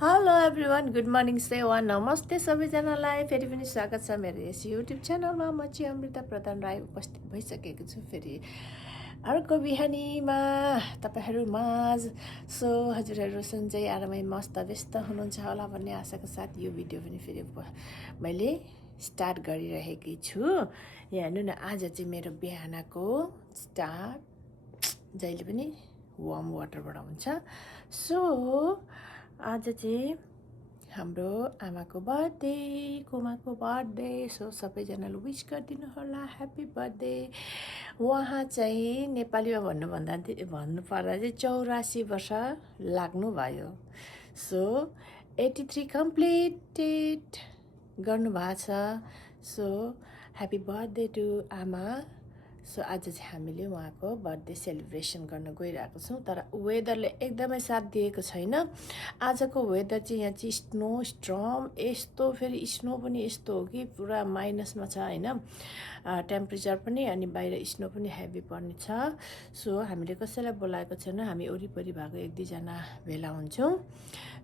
Hello everyone, good morning सेवा नमस्ते सबैजनालाई। फेरि पनि स्वागत छ मेरो यस युट्युब च्यानलमा। म चाहिँ अमृता प्रधान राई उपस्थित भइसकेको छु फेरि अर्को बिहानीमा तपाईँहरू माझ। हजुरहरू सन्चै आरामै मस्त व्यस्त हुनुहुन्छ होला भन्ने आशाको साथ यो भिडियो पनि फेरि मैले स्टार्ट गरिरहेकी छु। यहाँ हेर्नु न, आज चाहिँ मेरो बिहानको स्टार्ट जहिले पनि वार्म वाटरबाट हुन्छ। आज चाहिँ हाम्रो आमाको बर्थडे, कोमाको बर्थडे। सबैजनाले विश गरिदिनु होला ह्याप्पी बर्थडे। उहाँ चाहिँ नेपालीमा भन्नु पर्दा चाहिँ 84 वर्ष लाग्नुभयो। 83 कम्प्लिटेड गर्नुभएको छ। ह्याप्पी बर्थडे टु आमा। आज चाहिँ हामीले उहाँको बर्थडे सेलिब्रेसन गर्न गइरहेको छौँ। तर वेदरले एकदमै साथ दिएको छैन। आजको वेदर चाहिँ यहाँ चाहिँ स्नो स्ट्रम, यस्तो फेरि स्नो पनि यस्तो हो कि पुरा माइनसमा छ होइन, टेम्परेचर पनि, अनि बाहिर स्नो पनि हेभी पर्ने छ। हामीले कसैलाई बोलाएको छैन। हामी वरिपरि भएको 1-2 जना भेला हुन्छौँ।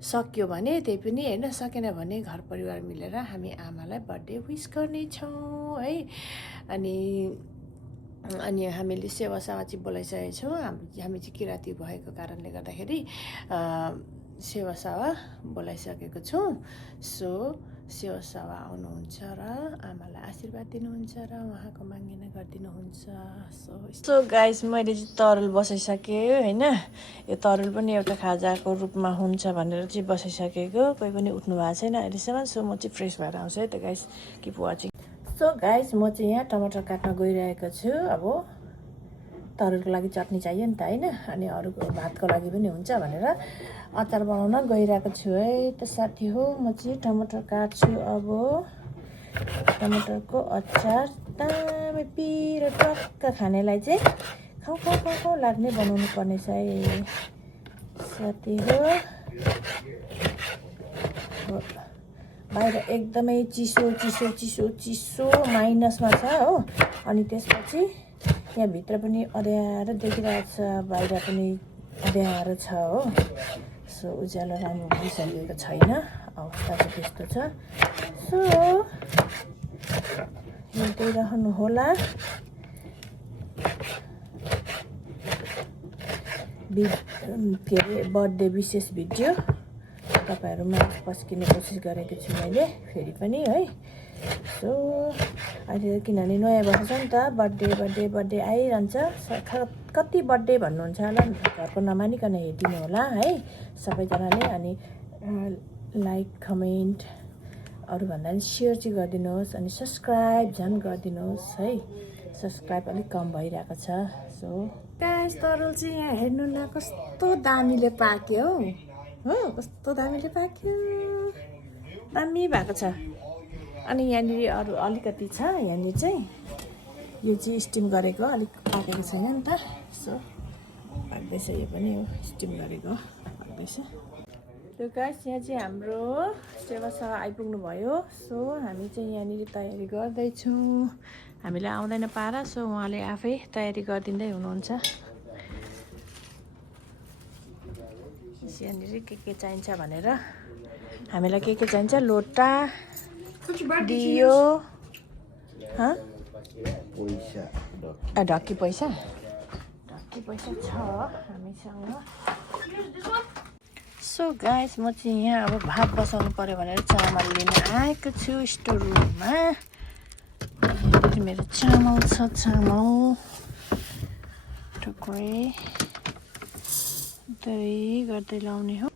सक्यो भने त्यही पनि होइन, सकेन भने घर परिवार मिलेर हामी आमालाई बर्थडे विस गर्नेछौँ है। अनि हामीले सेवासावा चाहिँ बोलाइसकेको छौँ। हामी चाहिँ किराती भएको कारणले गर्दाखेरि सेवासावा बोलाइसकेको छौँ। सेवासावा आउनुहुन्छ र आमालाई आशीर्वाद दिनुहुन्छ र उहाँको माङ्गिना गरिदिनुहुन्छ। गाइस, मैले चाहिँ तरुल बसाइसकेँ होइन। यो तरुल पनि एउटा खाजाको रूपमा हुन्छ भनेर चाहिँ बसाइसकेको। कोही पनि उठ्नु भएको छैन अहिलेसम्म। म चाहिँ फ्रेस भएर आउँछु है त गाइस, किप वाचिङ। गाइस, म चाहिँ यहाँ टमाटर काट्न गइरहेको छु। अब तरुलको लागि चटनी चाहियो नि त होइन, अनि अरूको भातको लागि पनि हुन्छ भनेर अचार बनाउन गइरहेको छु है त साथी हो। म चाहिँ टमाटर काट्छु। अब टमाटरको अचार दामी पिरो टक्क खानेलाई चाहिँ खाउ लाग्ने बनाउनु पर्ने छ है साथी हो। बाहिर एकदमै चिसो माइनसमा छ हो। अनि त्यसपछि यहाँभित्र पनि अँध्यारो देखिरहेको छ, बाहिर पनि अँध्यारो छ हो। उज्यालो राम्रो भइसकेको छैन, अवस्था चाहिँ त्यस्तो छ। हेर्दै रहनु होला। के अरे बर्थडे विशेष भिडियो तपाईँहरूमा पस्किने कोसिस गरेको छु मैले फेरि पनि है। अहिले किनभने नयाँ वर्ष छ नि त, बर्थडे आइरहन्छ। कति बर्थडे भन्नुहुन्छ होला, घरको नमानिकन हेरिदिनु होला है सबैजनाले। अनि लाइक कमेन्ट अरूभन्दा पनि सेयर चाहिँ गरिदिनुहोस्। अनि सब्सक्राइब झन् गरिदिनुहोस् है, सब्सक्राइब अलिक कम भइरहेको छ। गाइस, तरुल चाहिँ यहाँ हेर्नु न कस्तो दामीले पाक्यो हो, कस्तो दामीले पाक्यो, दामी भएको छ। अनि यहाँनिर अरू अलिकति छ, यहाँनिर चाहिँ यो चाहिँ स्टिम गरेको, अलिक पाकेको छैन नि त। पाक्दैछ, यो पनि हो स्टिम गरेको पाक्दैछ। त्यो गाइस, यहाँ चाहिँ हाम्रो सेवासावा आइपुग्नु भयो। हामी चाहिँ यहाँनिर तयारी गर्दैछौँ। हामीलाई आउँदैन पारा, उहाँले आफै तयारी गरिदिँदै हुनुहुन्छ। यहाँनिर के चाहिन्छ भनेर हामीलाई के चाहिन्छ, लोटा, दियो, ढक्की पैसा छ हामीसँग। गाइस, म चाहिँ यहाँ अब भात बसाउनु पर्यो भनेर चामल लिन आएको छु स्टोर रुममा। यहाँनिर मेरो चामल छ, चामल टुक्रै गर्दै लाउने हो।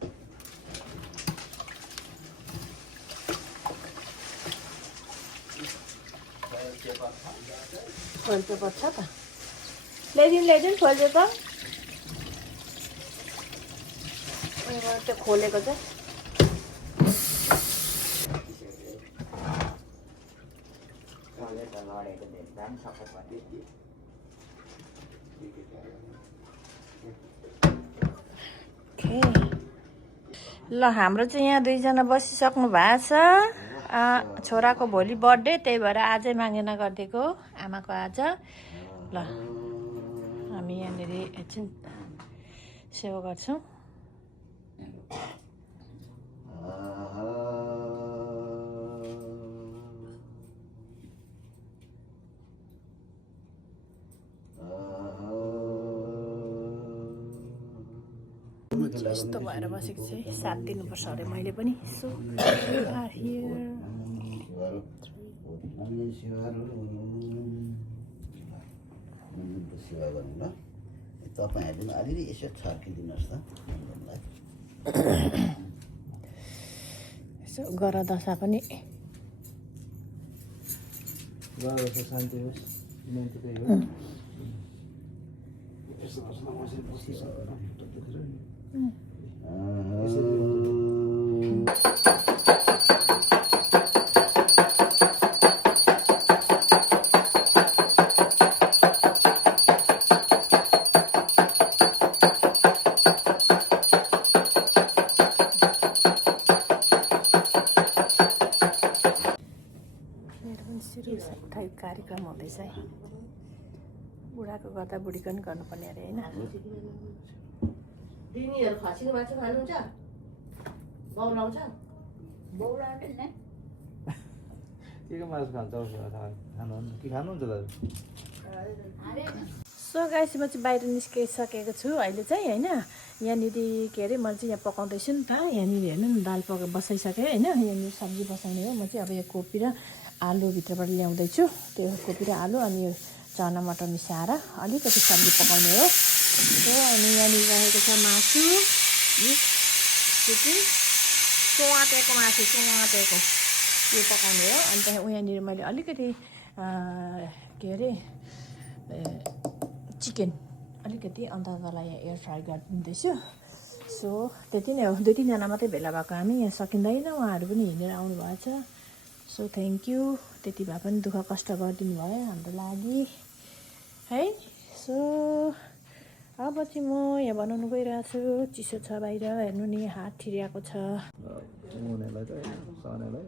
फोइल पेपर छ त, ल्याइदिनु फोइल पेपर। त्यो खोलेको चाहिँ ल। हाम्रो चाहिँ यहाँ 2जना बसिसक्नु भएको छ। छोराको भोलि बर्थडे, त्यही भएर आजै मागेना गरिदिएको आमाको आज। ल, हामी यहाँनिर एकछिन सेवा गर्छौँ। यस्तो भएर बसेको छु है साथ दिनुपर्छ अरे मैले पनि सो सेवा गर्नु ल तपाईँहरूले पनि अलिअलि यसो छर्किदिनुहोस् त यसो गर दशा पनि शान्ति होस् कार्यक्रम हुँदैछ है बुढाको गर्दा बुढीको पनि गर्नुपर्ने अरे होइन दिनीहरू खसीको मासु खानुहुन्छ बौलाउँछ के मासु खान्छ खानुहुन्छ कि खानुहुन्छ दाजु सो गाइस म चाहिँ बाहिर निस्किसकेको छु अहिले चाहिँ होइन यहाँनिर के अरे मैले चाहिँ यहाँ पकाउँदैछु नि त यहाँनिर हेर्नु न दाल बसाइसकेँ होइन यहाँनिर सब्जी बसाउने हो म चाहिँ अब यो कोपी र आलु भित्रबाट ल्याउँदैछु त्यो कोपी र आलु अनि यो चना मटर मिसाएर अलिकति सब्जी पकाउने हो सो अनि यहाँनिर रहेको छ मासु त्यो चाहिँ चुवाटेको मासु चुवाटेको त्यो पकाउने हो अन्त यहाँनिर मैले अलिकति के अरे चिकन अलिकति अन्त त्यसलाई एयर फ्राई गरिदिँदैछु सो त्यति नै हो 2-3 जना मात्रै भेला भएको हामी यहाँ सकिँदैन उहाँहरू पनि हिँडेर आउनुभएछ सो थ्याङ्क यू त्यति भए पनि दुःख कष्ट गरिदिनु भयो हाम्रो लागि है सो अब चाहिँ म यहाँ बनाउनु गइरहेको छु चिसो छ बाहिर हेर्नु नि हात ठिरिएको छ उनीहरूलाई त सानैलाई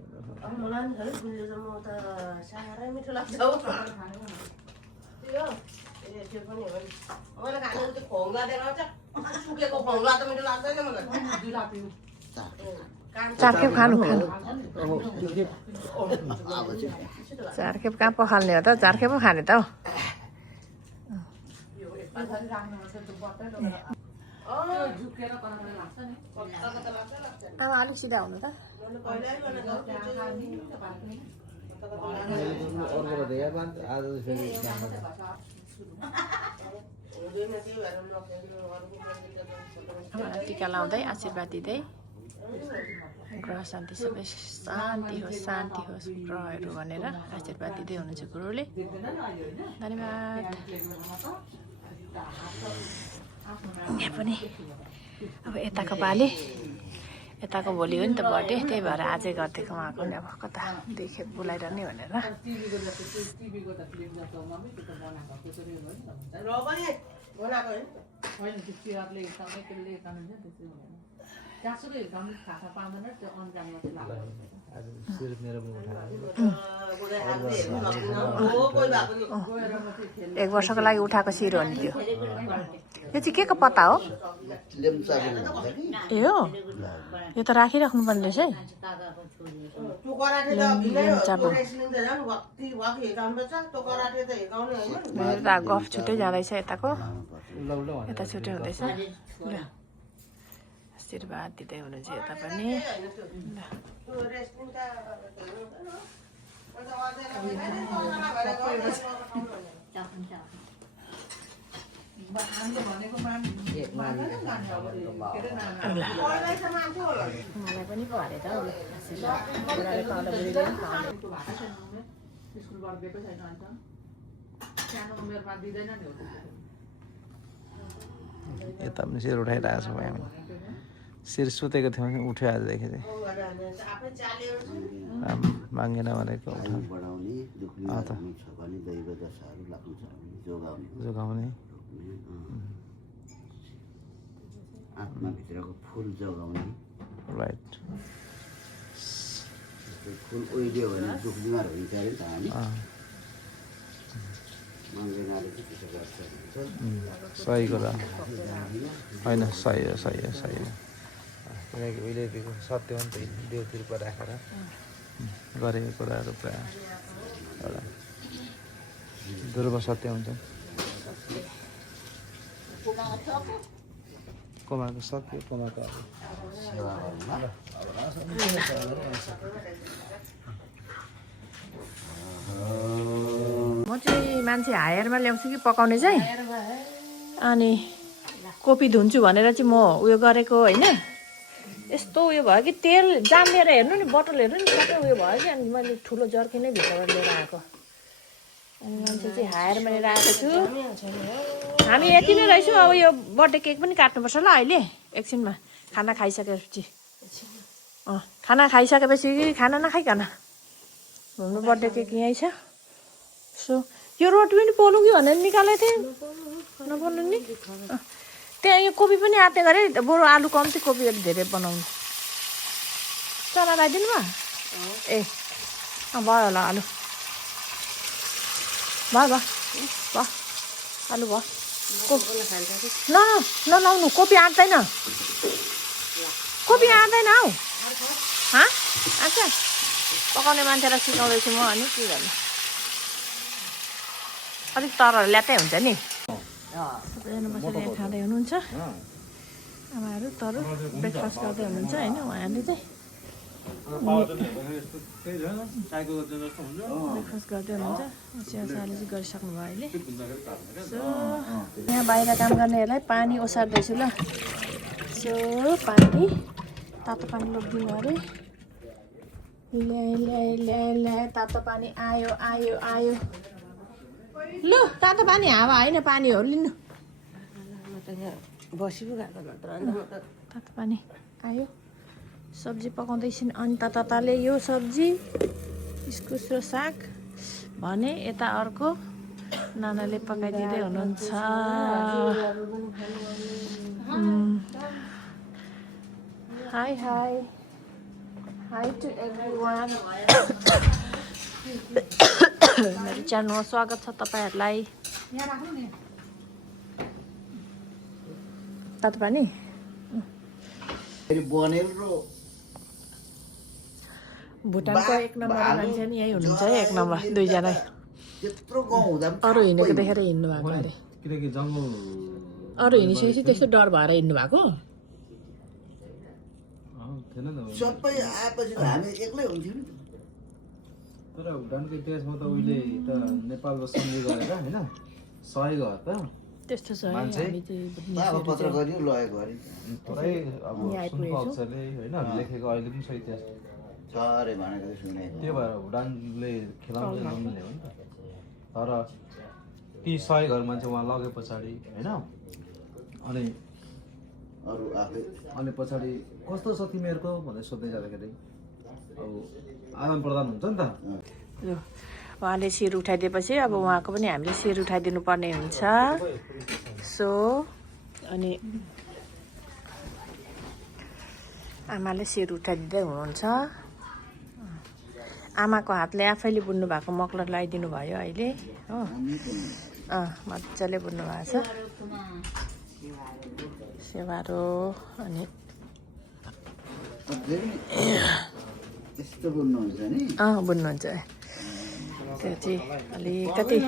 मलाई नि खालि गुलियो त म त साह्रै मिठो लाग्छ हौ त्यो त्यो पनि हो नि मैले खानु त्यो खोङ्ला दिएर आउँछ सुकेको खोङ्ला त मिठो लाग्दैन मलाई चारखेप खानु चारखेप कहाँ पखाल्ने हो त चारखेप पो खाने त हौ आमा अलिक सिधा हुनु त आज फेरि टिका लाउँदै आशीर्वाद दिँदै ग्रह शान्ति सबै शान्ति होस् ग्रहहरू भनेर आशीर्वाद दिँदै हुनुहुन्छ गुरुले धन्यवाद यहाँ पनि अब यताको पालि यताको भोलि हो नि त बर्थडे त्यही भएर आजै गरिदिएको उहाँको नि अब कता देखे बोलाइरहने भनेर सिर्फ मेरो पनि एक वर्षको लागि उठाएको शिर हो नि त्यो यो चाहिँ के को पत्ता हो ए हो यो त राखिराख्नु पर्ने रहेछ है गफ छुट्टै जाँदैछ यताको यता छुट्टै हुँदैछ ल आशीर्वाद दिँदै हुनुहुन्छ यता पनि मलाई पनि पो हाले त यता पनि शिर उठाइरहेको छ हामी शिर सुतेको थियौँ कि उठ्यो आजदेखि चाहिँ मागेन भनेको जोगाउने आत्माभित्रको फुल जोगाउने राइट फुल ओइल्यो भने दुःख बिमार हुन्छ अरे नि त हामी सही कुरा होइन सही हो किनकि उहिलेदेखिको सत्य हो नि त देउतिरको राखेर गरेको कुराहरू प्रायः एउटा ध्रुव सत्य हुन्छ कमाएको सक्यो कमाएको अब सेवा गर्नुमा म चाहिँ मान्छे हायरमा ल्याउँछु कि पकाउने चाहिँ अनि कोपी धुन्छु भनेर चाहिँ म उयो गरेको होइन यस्तो उयो भयो कि तेल जामेर हेर्नु नि बोतल हेर्नु नि सबै उयो भयो कि अनि मैले ठुलो जर्किन नै भित्रबाट लिएर आएको अनि मान्छे चाहिँ हायरमा लिएर आएको छु हामी यति नै रहेछौँ अब यो बर्थडे केक पनि काट्नुपर्छ ल अहिले एकछिनमा खाना खाइसकेपछि खाना खाइसकेपछि खाना नखाइकन हाम्रो बर्थडे केक यहीँ छ सो यो रोटी पनि पोलौँ कि भनेर निकालेको थिएँ नपोल्नु नि त्यहाँ यो कोपी पनि आँट्ने गरेँ बरु आलु कम्ती कोपी अलिक धेरै बनाउनु चना लगाइदिनु भयो ए भयो होला आलु भयो भयो भयो आलु भयो नलाउनु कोपी आँट्दैन कोपी आँट्दैन हौ आँट्छ पकाउने मान्छेलाई सिकाउँदैछु म अनि के गर्नु अलिक तर ल्याटै हुन्छ नि सबैजना बसेर यहाँ खाँदै हुनुहुन्छ आमाहरू तर ब्रेकफास्ट गर्दै हुनुहुन्छ होइन उहाँहरूले चाहिँ ब्रेकफास्ट गर्दै हुनुहुन्छ चियासाले चाहिँ गरिसक्नु भयो अहिले सो यहाँ बाहिर काम गर्नेहरूलाई पानी ओसार्दैछु ल सो पानी तातो पानी लगिदिनु अरे ल्याए तातो पानी आयो आयो आयो लु तातो पानी हावा होइन पानी हो लिनु तातो पानी आयो सब्जी पकाउँदैछन् अनि ताताले यो सब्जी इस्कुस र साग भने यता अर्को नानाले पकाइदिँदै हुनुहुन्छ hi hi hi to everyone मेरो च्यानलमा स्वागत छ तपाईँहरूलाई तातो पानी भुटानको एक नम्बर मान्छे नि यहीँ हुनुहुन्छ है एक नम्बर दुईजना अरू हिँडेको देखेर हिँड्नु भएको अरे अरू हिँडिसकेपछि त्यस्तो डर भएर हिँड्नु भएको सबै आएपछि त हामी एक्लै हुन्थ्यौँ नि तर भुटानको इतिहासमा त उहिले त नेपालको सन्धि गरेर होइन सहेको हो त त्यस्तो छ पत्र गरियो लगेको अरे पुरै अब सुनको अक्षरले होइन लेखेको अहिले पनि छ इतिहास छ अरे भनेको सुनेको त्यो भएर भुटानले खेलाउन नमिल्ने हो नि त तर ती 100 घर मान्छे उहाँ लगे पछाडि होइन अनि अरू आफै अनि पछाडि कस्तो छ तिमीहरूको भनेर सोध्दै जाँदाखेरि अब आदान प्रदान हुन्छ नि त उहाँले शिर उठाइदिएपछि अब उहाँको पनि हामीले शिर उठाइदिनु पर्ने हुन्छ सो अनि आमाले शिर उठाइदिँदै हुनुहुन्छ आमाको हातले आफैले बुन्नु भएको मकलर लगाइदिनु भयो अहिले हो मजाले बुन्नु भएको छ सेवारो अनि यस्तो बुन्नुहुन्छ नि बुन्नुहुन्छ त्यो चाहिँ अलिकति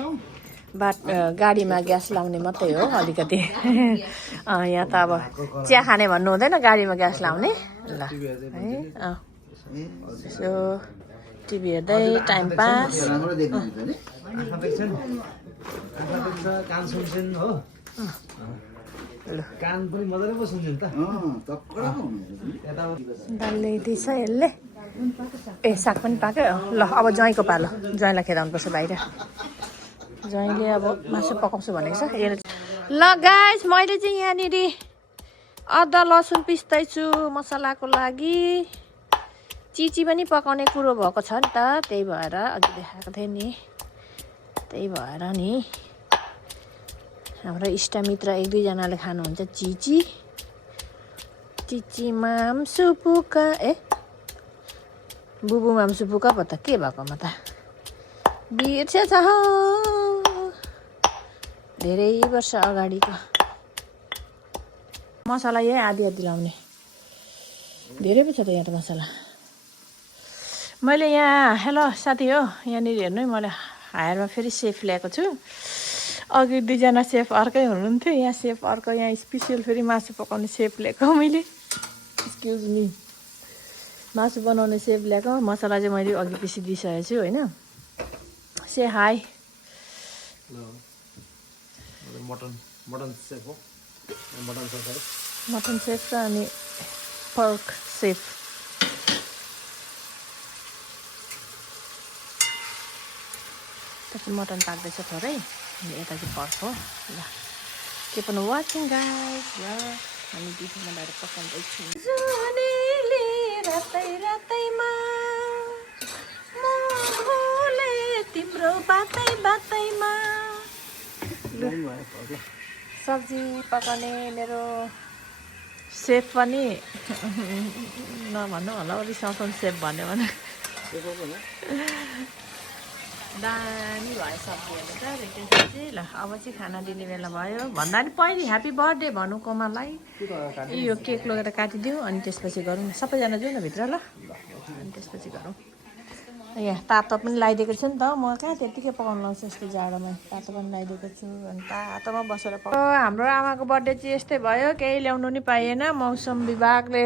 गाडीमा ग्यास लाउने मात्रै हो अलिकति यहाँ त अब चिया खाने भन्नु हुँदैन गाडीमा ग्यास लाउने ल है सो टिभी हेर्दै टाइम पास कान पनि मजाले पो सुन्छ नि त दाल ल्याइदिएछ यसले ए साग पनि पाक्यो ल अब ज्वाइँको पालो ज्वाइँलाई खेदाउनुपर्छ बाहिर ज्वाइँले अब मासु पकाउँछु भनेको छ ल गाइस मैले चाहिँ यहाँनिर अदुवा लसुन पिस्दैछु मसलाको लागि चिची पनि पकाउने कुरो भएको छ नि त त्यही भएर अघि देखाएको थिएँ नि त्यही भएर नि हाम्रो इष्टमित्र एक दुईजनाले खानुहुन्छ चिची चिची माम सुपुका ए बुबु माम सुपुका पो त के भएकोमा त बिर्सेछ धेरै वर्ष अगाडिको मसला यही आधी आधी लाउने धेरै पो छ त यहाँ त मसला मैले यहाँ हेलो साथी हो यहाँनिर हेर्नु है मैले हायरमा फेरि सेफ ल्याएको छु अघि दुईजना सेफ अर्कै हुनुहुन्थ्यो यहाँ सेफ अर्को यहाँ स्पेसियल फेरि मासु पकाउने सेफ ल्याएको मैले एक्सक्युज मी मासु बनाउने सेफ ल्याएको मसला चाहिँ मैले अघि पिसिदिइसकेको छु होइन से हाई मटन सेफ हो मटन सेफ र अनि पर्क सेफ त्यसपछि मटन पाक्दैछ थोरै अनि यता चाहिँ पर्क हो ल के पनि वाचिङ गाइस ल हामी दिदीमा बाहिर पकाउँदैछु जुनेली रातै रातैमा मोहले तिम्रो बातै बातैमा सब्जी पकाउने मेरो सेफ पनि नभन्नु होला रिसाउँछन् सेफ भन्यो भने दामी भयो सब्जीहरू त रेटिङ सब्जी ल अब चाहिँ खाना दिने बेला भयो भन्दा नि पहिले ह्याप्पी बर्थडे भनौँ कोमललाई यो केक लगेर काटिदिउँ अनि त्यसपछि गरौँ सबैजना जाउँ न भित्र ल अनि त्यसपछि गरौँ यहाँ तातो पनि लगाइदिएको छु नि त म कहाँ त्यत्तिकै पकाउनु लाउँछु यस्तो जाडोमा तातो पनि लगाइदिएको छु अनि तातोमा बसेर हाम्रो आमाको बर्थडे चाहिँ यस्तै भयो केही ल्याउनु नि पाइएन मौसम विभागले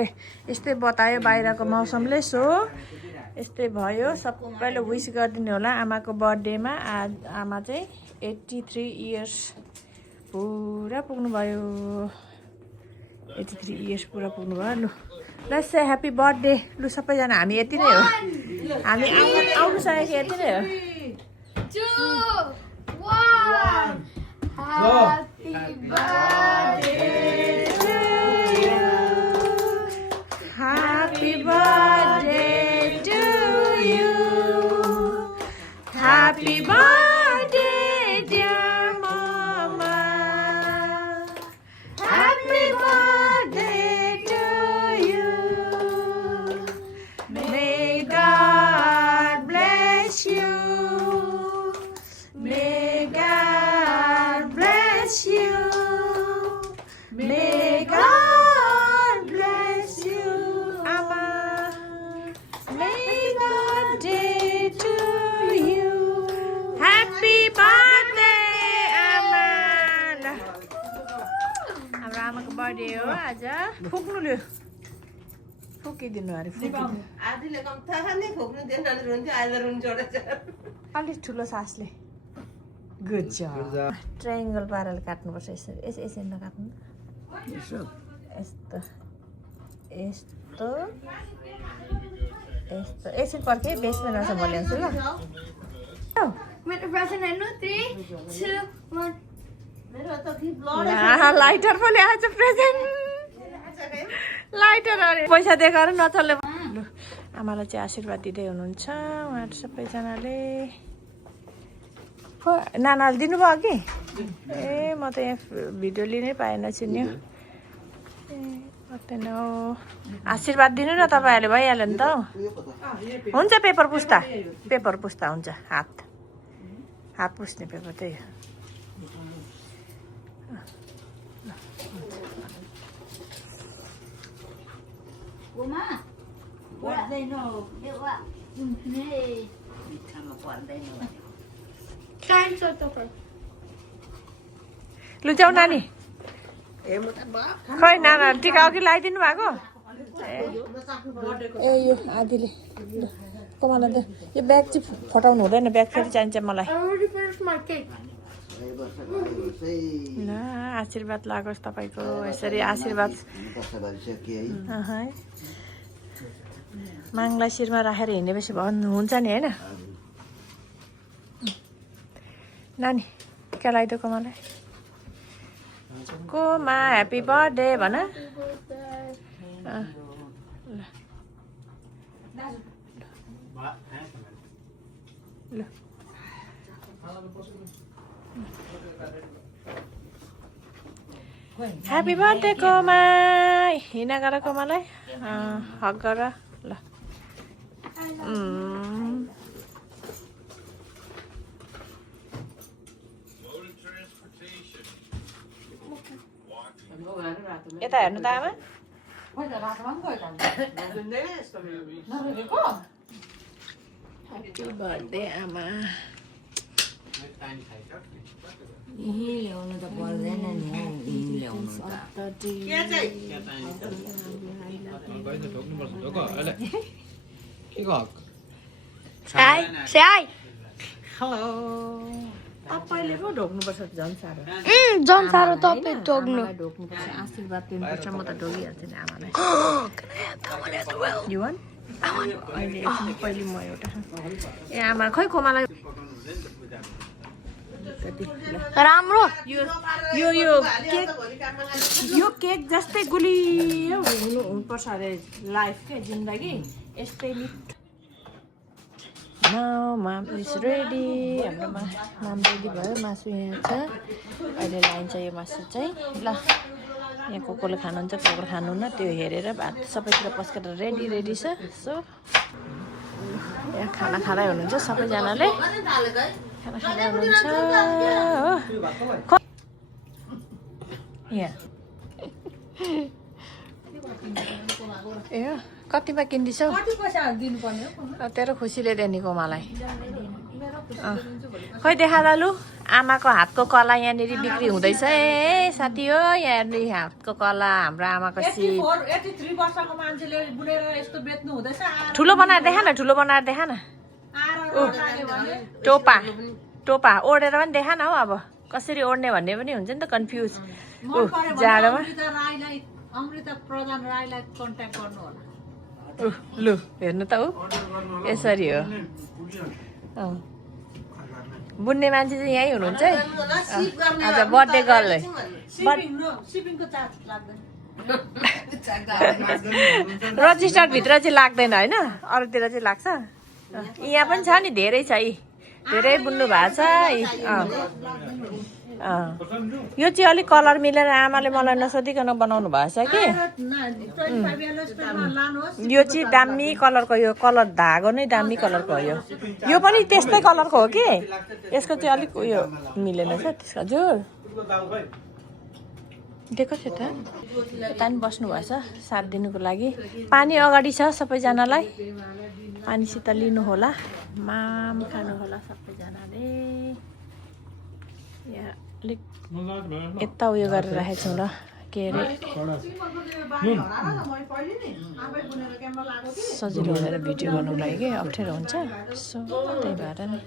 यस्तै बतायो बाहिरको मौसमले सो यस्तै भयो सबैले विस गरिदिनु होला आमाको बर्थडेमा आमा चाहिँ 83 इयर्स पुरा पुग्नुभयो 83 इयर्स पुरा पुग्नुभयो लु ल से ह्याप्पी बर्थडे लु सबैजना हामी यति नै हो हामी आउनु सकेको यति नै हो Happy birthday to you. Happy birthday, dear Mama. Happy birthday to you. May God bless you. May God bless you. May God bless you, Amma. May birthday to you. Happy birthday, Amma. हाम्रो आमाको birthday हो आज फुक्नु ल्यो फुकिदिनु अरे फुकिदिनु आधीले कम थाहा नै खोक्नु दिएन अनि रुन्थ्यो अहिले रुन जोडेछ अलिक ठुलो सासले गुड जब ट्रायङ्गल पाराले काट्नुपर्छ यसरी यसरी नकाट्नु यस्तो यस्तो यस्तो एकछिन पर्खे बेसमा रहेछ म ल्याउँछु ल मेरो प्रश्न हेर्नु 3 2 1 मेरो त कि लाइटर पो ल्याएछ प्रेजेन्ट लाइटर अरे पैसा देखाएर नचल्ने लु आमालाई चाहिँ आशीर्वाद दिँदै हुनुहुन्छ उहाँहरू सबैजनाले हो नानाले दिनुभयो कि ए म त यहाँ भिडियो लिनै पाएन चिन्यो ए पर्दैन हो आशीर्वाद दिनु न तपाईँहरूले भइहाल्यो नि त हुन्छ पेपर पुस्ता हुन्छ हात पुस्ने पेपर त्यही हो Uma पर्दैन देवा उम्ने मिठामा पर्दैन चाहिन्छ तपाईँ लु जाऊ नानी ए म त बा खै नाना टिका अघि लगाइदिनु भएको ए यो आदिले कमाल यो ब्याग चाहिँ फटाउनु हुँदैन ब्याग फेरि चाहिन्छ मलाई ल आशीर्वाद लागोस् तपाईँको यसरी आशीर्वाद मागलाई शिरमा राखेर हिँडेपछि भन्नुहुन्छ नि होइन नानी टिका लगाइदियो कोमालाई कोमा ह्याप्पी बर्थडे भन ल ह्याप्पी बर्थडे कोमा हिँड गर कोमालाई हक गर ल यता हेर्नु त आमा ह्याप्पी बर्थडे आमा यही ल्याउनु त पर्दैन नि हौ, यही ल्याउनु त। Sai, sai. तपाईँले पो ढोक्नुपर्छ झन् साह्रो झन् साह्रो तपाईँ टोक्नु। आमालाई ढोक्नुपर्छ आशीर्वाद दिनुपर्छ म त ढोगिहाल्छु नि आमालाई You want? अहिले एकछिन पहिले म एउटा ए आमा खै कोमालाई राम्रो। यो केक जस्तै गुलियो हुनुपर्छ अरे लाइफ के जिन्दगी यस्तै नि Now mom is ready. हाम्रो माम रेडी भयो मासु यहाँ छ अहिले लाइन्छ यो मासु चाहिँ ल यहाँ को कोले खानुहुन्छ को को खानुहुन्न त्यो हेरेर भात सबैतिर पस्केर रेडी छ सो यहाँ खाना खाँदै हुनुहुन्छ सबैजनाले खाना खाँदै हुनुहुन्छ हो यहाँ ए कतिमा किन्दिछौ तेरो खुसीले दिनेको मलाई खै देखा लु आमाको हातको कला यहाँनिर बिक्री हुँदैछ ए साथी हो यहाँनिर हातको कला हाम्रो आमाको सिप 83 वर्षको मान्छेले बुनेर यस्तो बेच्नु हुँदैछ ठुलो बनाएर देखा न ठुलो बनाएर देखा न टोपा टोपा ओढेर पनि देखा न हौ अब कसरी ओढ्ने भन्ने पनि हुन्छ नि त कन्फ्युज जाडोमा अमृता प्रधान राईलाई कन्ट्याक्ट गर्नु होला लु हेर्नु त ऊ यसरी हो बुन्ने मान्छे चाहिँ यहीँ हुनुहुन्छ है आज बर्थडे गर्ल सिपिङको चार्ज लाग्दैन रजिस्टरभित्र चाहिँ लाग्दैन होइन अरूतिर चाहिँ लाग्छ यहाँ पनि छ नि धेरै छ यी धेरै बुन्नु भएको छ यो चाहिँ अलिक कलर मिलेर आमाले मलाई नसोधिकन बनाउनु भएछ कि यो चाहिँ दामी कलरको यो कलर धागो नै दामी कलरको हो यो पनि त्यस्तै कलरको हो कि यसको चाहिँ अलिक उयो मिलेन छ त्यसको हजुर दिएको थियो त यता पनि बस्नुभएछ साथ दिनुको लागि पानी अगाडि छ सबैजनालाई पानीसित लिनु होला माम खानु होला सबैजनाले यहाँ अलिक यता उयो गरेर राखेको छौँ ल के अरे सजिलो हुँदैन भिडियो गर्नुको लागि के अप्ठ्यारो हुन्छ सो त्यही भएर नि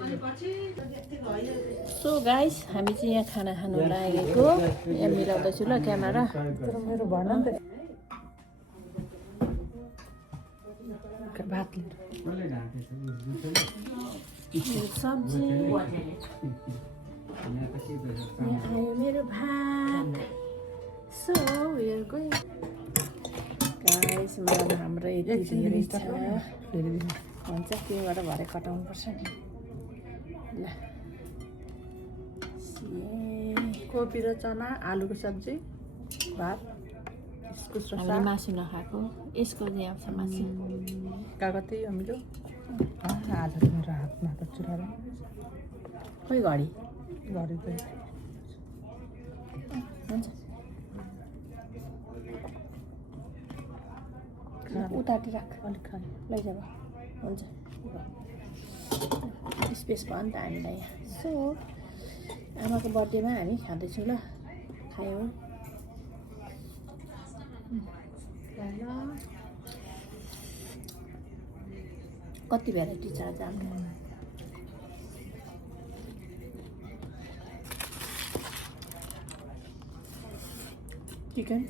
सो गाइस हामी चाहिँ यहाँ खाना खानु लागेको यहाँ मिलाउँदैछु ल क्यामेरा मेरो भन नि त भात सब्जी यहाँ आयो मेरो भात सो we're going गाइस मलाई हाम्रो यति धेरै छ हुन्छ त्योबाट भरे कटाउनु पर्छ नि ल कोपी र चना आलुको सब्जी भात इस्कुस र हामीले मासु नखाएको यसको चाहिँ आउँछ मासु कागती अमिलो आज मेरो हातमा त चुरा खोइ घडी घडी चाहिँ हुन्छ उताटी राख अलिक खाने लैजाब हुन्छ स्पेस भयो नि त हामीलाई सो आमाको बर्थडेमा हामी खाँदैछौँ ल खायौँ कति भेराइटी छ आज हाम्रो चिकन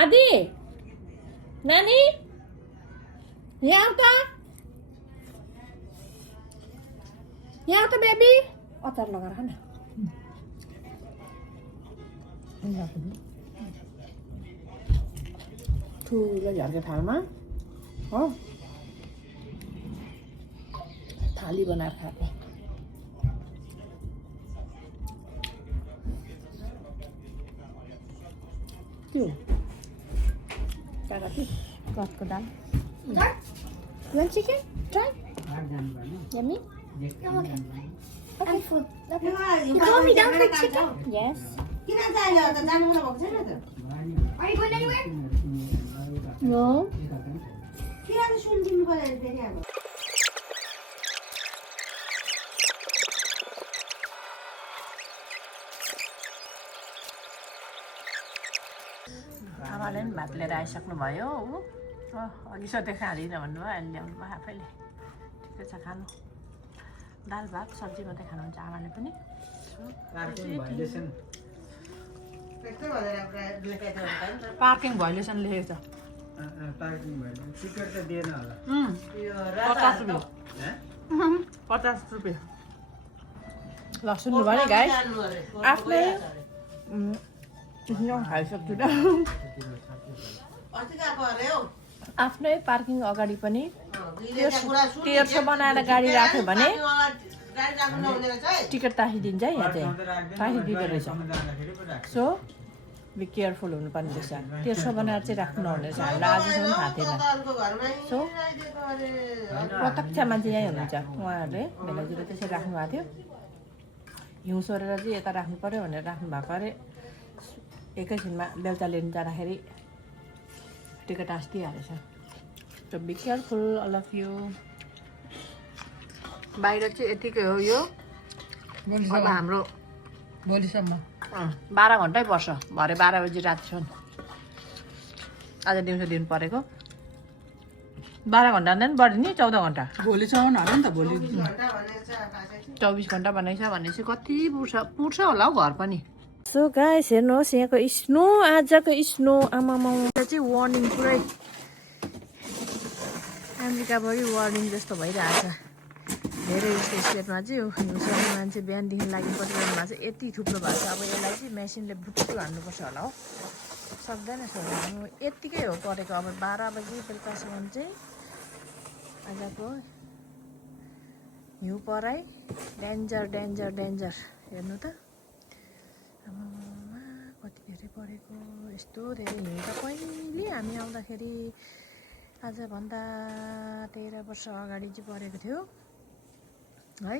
आदि नानी यहाँ आऊ त बेबी अचार लगाएर खा न ठुलो झर्के थालमा हो थाली बनाएर खाएको त्यो काका कतको दाल Want chicken? Try. Yummy? Okay. You told me don't like chicken? Yes. किन जाने त जानु भएको छैन त Are you going anywhere? No. किन त सुन दिनु पर्यो फेरि अब भात लिएर आइसक्नुभयो ऊ अघि सोधे खाँदिनँ भन्नुभयो अहिले ल्याउनु भयो आफैले ठिकै छ खानु दाल भात सब्जी मात्रै खानुहुन्छ आमाले पनि पार्किङ भाइलेसन लेखेको छ टिकट त दिएन होला 50 रुपियाँ ल सुन्नुभयो नि गाई आफ्नै खाइसक्छु ल आफ्नै पार्किङ अगाडि पनि 1300 बनाएर गाडी राख्यो भने टिकट तासिदिन्छ है यहाँ चाहिँ तासिदिँदो रहेछ सो बी केयरफुल हुनुपर्ने रहेछ 1300 बनाएर चाहिँ राख्नु नहुने रहेछ हामीलाई आजसम्म थाहा थिएन सो प्रत्यक्ष मान्छे यहीँ हुनुहुन्छ उहाँहरूले भेलाजुले त्यसरी राख्नुभएको थियो हिउँ सोरेर चाहिँ यता राख्नु पऱ्यो भनेर राख्नु भएको अरे एकैछिनमा बेलुका लिनु जाँदाखेरि टिकट आस्दिहालेछ so be careful all of you बाहिर चाहिँ यतिकै हो यो अब हाम्रो भोलिसम्म 12 घन्टै पर्छ भरे 12 बजी रातिसम्म आज दिउँसो दिनु परेको 12 घन्टा भन्दा पनि बढी नि 14 घन्टा भोलिसम्म होला नि त भोलि 24 घन्टा भनेको छ भनेपछि कति पुर्छ होला हौ घर पनि सो गाइस हेर्नुहोस् यहाँको स्नो आजको स्नो आमामा चाहिँ वार्निङ पुरै अमेरिकाभरि वार्निङ जस्तो भइरहेछ धेरै जस्तो स्टेटमा चाहिँ हिउँसम्म मान्छे बिहानदेखि लागि परिरहनु भएको छ यति थुप्रो भएको छ अब यसलाई चाहिँ मेसिनले बुट्टु हान्नुपर्छ होला हौ सक्दैन छोड्नु यत्तिकै हो परेको अब 12 बजी बेलुकासम्म चाहिँ आजको हिउँ पराइ डेन्जर डेन्जर डेन्जर हेर्नु त आमामा कति धेरै परेको यस्तो धेरै हिउँ त कहिले हामी आउँदाखेरि आजभन्दा 13 वर्ष अगाडि चाहिँ परेको थियो है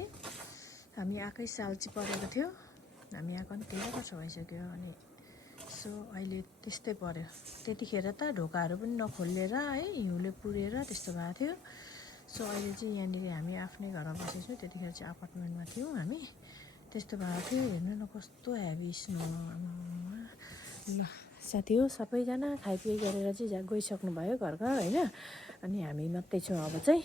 हामी आएकै साल चाहिँ परेको थियो हामी आएको पनि 13 वर्ष भइसक्यो अनि सो अहिले त्यस्तै पर्यो त्यतिखेर त ढोकाहरू पनि नखोलिएर है हिउँले पुरेर त्यस्तो भएको थियो सो अहिले चाहिँ यहाँनिर हामी आफ्नै घरमा बसेको छौँ त्यतिखेर चाहिँ अपार्टमेन्टमा थियौँ हामी त्यस्तो भएको थियो हेर्नु न कस्तो हेभी स्नो ल साथी हो सबैजना खाइपिए गरेर चाहिँ गइसक्नु भयो घर घर होइन अनि हामी मात्रै छौँ अब चाहिँ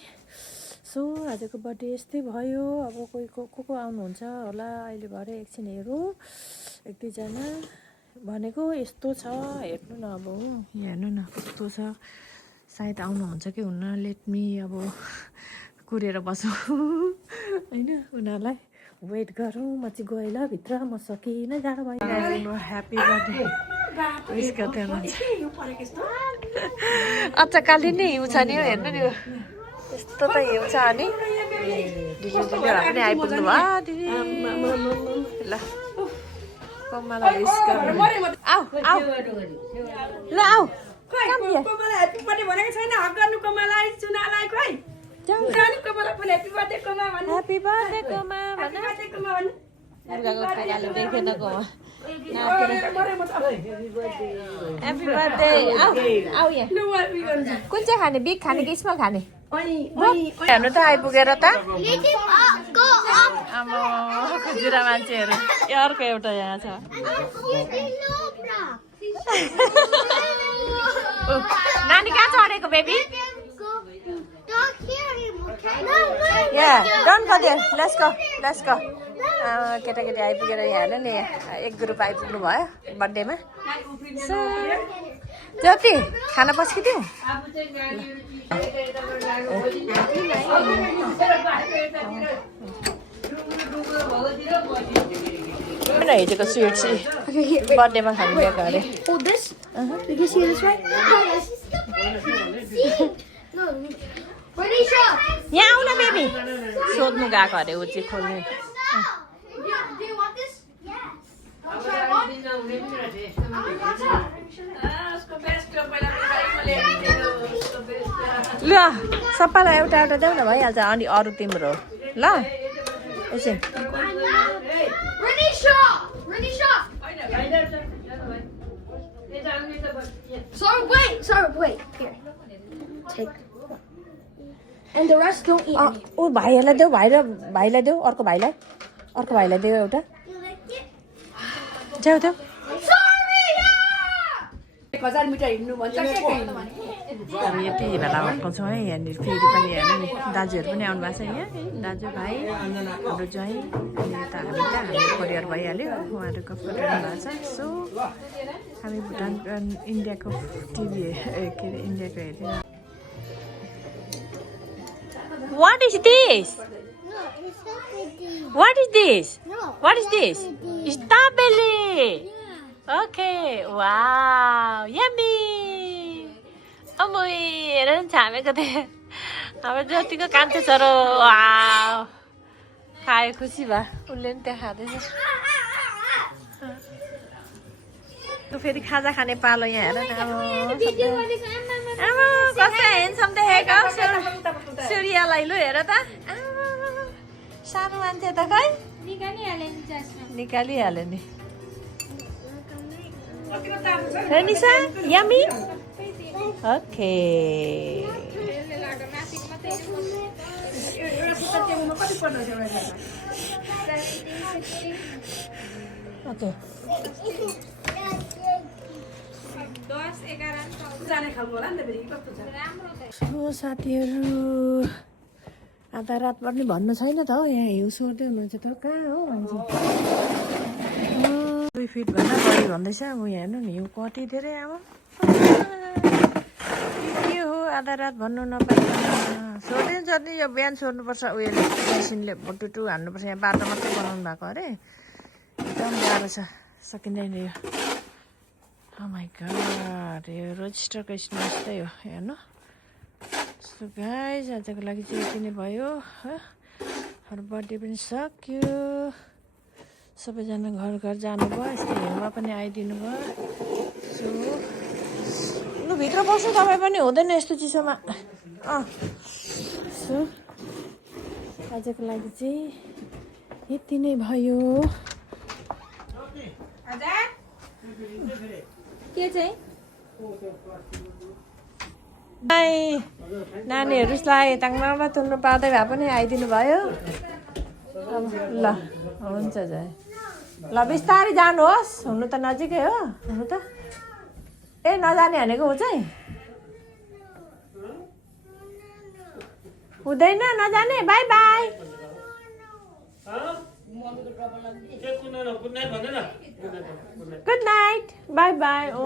सो आजको बर्थडे यस्तै भयो अब कोही को आउनुहुन्छ होला अहिले भरे एकछिन हेरौँ एक दुईजना भनेको यस्तो छ हेर्नु न अब यहाँ हेर्नु न कस्तो छ सायद आउनुहुन्छ कि हुन्न लेट मी अब कुरेर बसौँ होइन उनीहरूलाई वेट गरौँ म चाहिँ गएँ ल भित्र म सकिनँ जाडो भयो ह्याप्पी बर्थडे विस गर्दै हुनुहुन्छ अच्छा काली नै हिउँ छ नि हेर्नु नि यस्तो त हिउँ छ अनि दिदी पनि आइपुग्नु भयो दिदी ल कमला विस गर्नु आऊ आऊ ल आऊ ह्याप्पी बर्थडे कोमा देखेन कोमा ह्याप्पी बर्थडे आऊ आऊ यहाँ कुन चाहिँ खाने बिग खाने कि स्मल खाने हेर्नु त आइपुगेर त आमा खुजुरा मान्छेहरू अर्को एउटा यहाँ छ नानी कहाँ चढेको baby don't go there let's go केटाकेटी आइपुगेर यहाँ हेर्नु नि एक ग्रुप आइपुग्नु भयो बर्थडेमा सो ज्योति खाना पस्किदिउँ हिजोको स्विट चाहिँ बर्थडेमा खानु गएको अरे यहाँ आउन बेबी सोध्नु गएको अरे ऊ चाहिँ खोल्नु ल सबैलाई एउटा एउटा देऊ न भइहाल्छ अनि अरू तिम्रो ल एकछिन And the rest don't eat any. ऊ भाइहरूलाई देऊ भाइलाई देऊ अर्को भाइलाई देऊ एउटा देऊ देऊ 1000 मिटर हिँड्नु भन्छ के अब यति भेला भएको छौँ है यहाँनिर फेरि पनि हेर्नु नि दाजुहरू पनि आउनु भएको छ यहाँ दाजुभाइ हाम्रो ज्वाइँ अनि यता हामी परिवार भइहाल्यो उहाँहरू गफ गरिरहनु भएको छ सो हामी भुटान इन्डियाको टिभी के अरे इन्डियाको हेर्थ्यौँ What is this? What is this? What is this? Strawberry. Okay. Wow. Yummy. अमुई हेर न छामेको थिएँ अब जतिको कान्छो छोरो वाउ खायो खुसी भयो उसले पनि त्यहाँ खाँदैछ फेरि खाजा खाने पालो यहाँ हेर न अब कस्तो हेन्सम देखेको सूर्यलाई लु हेर त सानो मान्छे त खै निकालिहाल्यो नि निसा यम्मी ओके ओके साथीहरू आधा रात पनि भन्नु छैन त हौ यहाँ हिउँ सोर्दै हुनुहुन्छ त कहाँ हो मान्छे 2 फिट भन्दा बढी भन्दैछ अब यहाँ हेर्नु नि हिउँ कति धेरै अब के हो आधा रात भन्नु नपाइकन सोध्यो जति यो बिहान सोध्नुपर्छ उयोले मेसिनले टुटु हान्नुपर्छ यहाँ बाटो मात्रै बनाउनु भएको अरे एकदम गाह्रो छ सकिँदैन यो Oh my god, यो रोजिस्टरको स्नो यस्तै हो हेर्नु सो गाइज आजको लागि चाहिँ यति नै भयो अरू बर्थडे पनि सक्यो सबैजना घर घर जानुभयो यस्तो हिउँमा पनि आइदिनु भयो सो लु भित्र बस्नु तपाईँ पनि हुँदैन यस्तो चिसोमा सो आजको लागि चाहिँ यति नै भयो के चाहिँ नानीहरूलाई टाङ्नामा तुल्नु पार्दै भए पनि आइदिनु भयो अब ल हुन्छ जाए ल बिस्तारै जानुहोस् हुनु त नजिकै हो हुनु त ए नजाने भनेको हो चाहिँ हुँदैन नजाने by by good night by by oh